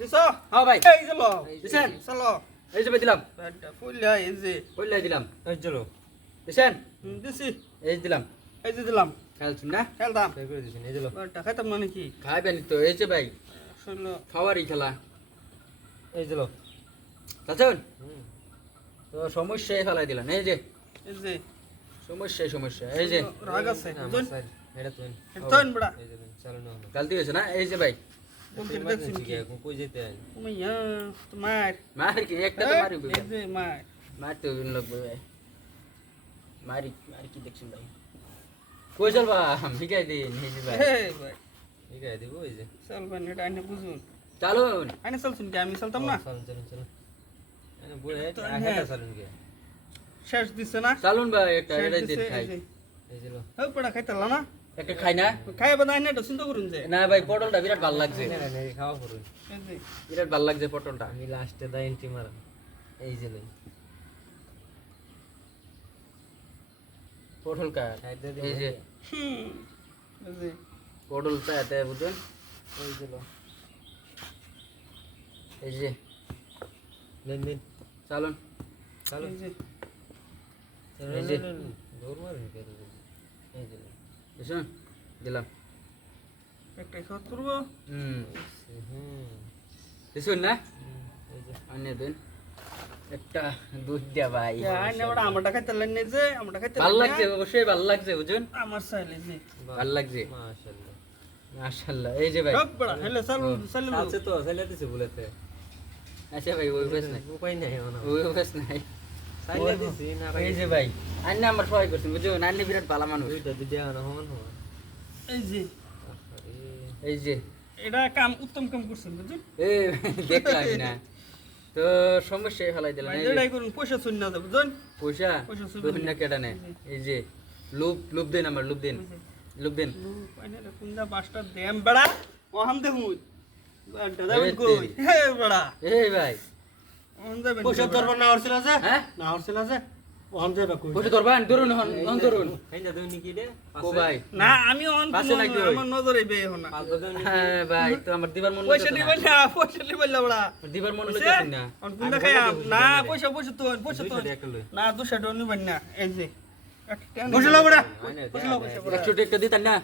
দিছো হ্যাঁ ভাই এই যে লো দিছেন চলো এই যে ভাই দিলাম ব্যাটটা ফুললা এই যে কইলাই দিলাম এই চলো দিছেন দিছি এই দিলাম এই যে দিলাম খেলছুন না খেলতাম বের করে দিছেন এই চলো ব্যাটটা খাইতাম না নাকি খাইবেন তো এই যে ভাই শুনলো খাওয়ারই খেলা এই চলো চাচুন তো সমস্যায় ফেলাই দিলেন এই যে এই যে সমস্যা এই যে রাগ আছে বুঝুন এটা তুই তোন বড়া এই যে চলো না গালতি হয়েছে না এই যে ভাই বলতে দেখছিস কি কই যেতে আই তুমি তোমার মার কি একটা তো মারি এই যে মার মারতে লাগবে ভাই মারি কি দেখছেন ভাই কই চলবা ভিগাই দিন এই যে ভাই এই ভাই ঠিক আছে দিব এই যে চলবেন এটা আইনে বুঝুন চালুন আইনে চলছুন কি আমি চলতাম না চলো চলো চলো এনে বলে হেটা চালুন কে শেষ দিছে না চালুন ভাই একটা শেষ এটাই দিন দিছে, খাই এই যে। এই চলো হেউ পড়া খাইতালা না একটা খাই না খাই বাদ আইনে তো চিন্তা করুন যে না ভাই পটলটা বিরাট ভালো লাগছে না না খাওয়া করুন এই যে বিরাট ভালো লাগছে পটলটা আমি লাস্টে দা এন্ট্রি মারা এই যে লই পটল কা এই যে এই যে পটল চাইতে বুঝুন এই চলো এই যে নিন নিন চালুন চলো এই যে এই যে। দৌড় মারুন কে এই যে বুঝুন দিলাম একটা খাওয়া করবো হুম হুম বুঝুন না এই যে আনে দিন একটা দুধ দিয়া ভাই আইনে বড় আমারটা খাইতালেন না যে আমারটা খাইতালেন ভালো লাগছে অবশ্যই ভালো লাগছে বুঝুন আমার চাইলে যে ভালো লাগছে মাশাআল্লাহ মাশাআল্লাহ এই যে ভাই সব বড় হেলে চালু চালু আছে তো চাইলে দিছে বলেতে আচ্ছা ভাই ওই বেশ নাই উপায় নাই এখন ওই বেশ নাই চাইলে দিছি না এই যে ভাই আন্নে আমার সহায় করছেন বুঝুন আন্নে বিরাট ভালো মানুষ দুইটা দুইটা না হন হন এই যে এই যে এটা কাম উত্তম কাম করছেন বুঝুন এই দেখলাম না তো সমস্যায় ফেলাই দিলেন এই যে এটাই করুন পয়সা শুন না যাবে বুঝুন পয়সা পয়সা শুধু বিভিন্ন কেটা নে এই যে লুপ দিন আমার লুপ দিন আইনে কোনটা বাসটা দেম বড়া ওহাম দেখুন বাড়টা যাবেন এই কই তেরি। হে বড়া এই ভাই ওহাম যাবেন পয়সা ধরবার না হরছিল আছে হ্যাঁ না হরছিল আছে ওখান যাবে কই পয়সা ধরবান ধরুন হন ধরুন এই যে দুই কি দে ও ভাই না আমি অন পাশে নাকি ওই? আমার নজরে বে হনা পাঁচ বছর হ্যাঁ ভাই তো আমার দিবার মন পয়সা লাগছে নিবেন না পয়সা নিবেন না বড়া দিবার মন লাগছে না অন কোনটা খাই না পয়সা পয়সা তো পয়সা তো একটা লই না 200 টাকা নিবেন না এই যে বসে লাও বড়া মানে পয়সা পয়সা 100 টাকা দিতেন না